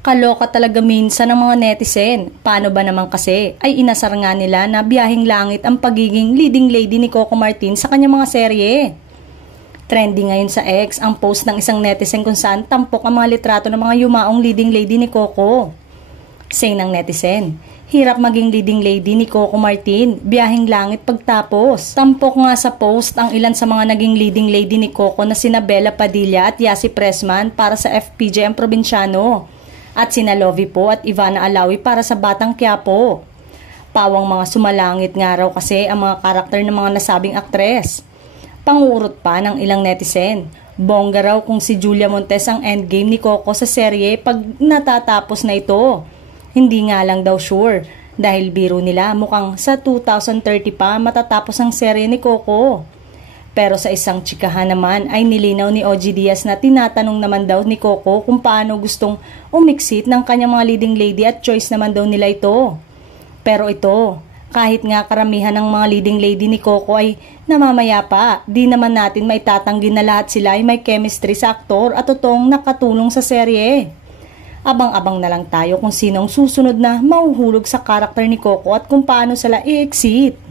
Kaloka talaga minsan ng mga netizen. Paano ba naman kasi ay inasar nga nila na biyaheng langit ang pagiging leading lady ni Coco Martin sa kanyang mga serye. Trending ngayon sa X ang post ng isang netizen kung saan tampok ang mga litrato ng mga yumaong leading lady ni Coco. Say ng netizen, hirap maging leading lady ni Coco Martin, biyaheng langit pagtapos. Tampok nga sa post ang ilan sa mga naging leading lady ni Coco na sina Bella Padilla at Yasi Pressman para sa FPJ ang Probinsyano. At sina Lovie Po at Ivana Alawi para sa Batang Quiapo. Pawang mga sumalangit nga raw kasi ang mga karakter ng mga nasabing aktres. Pangurot pa ng ilang netizen, bongga raw kung si Julia Montes ang endgame ni Coco sa serye pag natatapos na ito. Hindi nga lang daw sure, dahil biro nila mukhang sa 2030 pa matatapos ang serye ni Coco. Pero sa isang tsikahan naman ay nilinaw ni OG Diaz na tinatanong naman daw ni Coco kung paano gustong umiksit ng kanyang mga leading lady at choice naman daw nila ito. Pero ito, kahit nga karamihan ng mga leading lady ni Coco ay namamayapa, di naman natin maitatanggi na lahat sila ay may chemistry sa aktor at totoong nakatulong sa serye. Abang-abang na lang tayo kung sino ang susunod na mahuhulog sa karakter ni Coco at kung paano sila i-exit.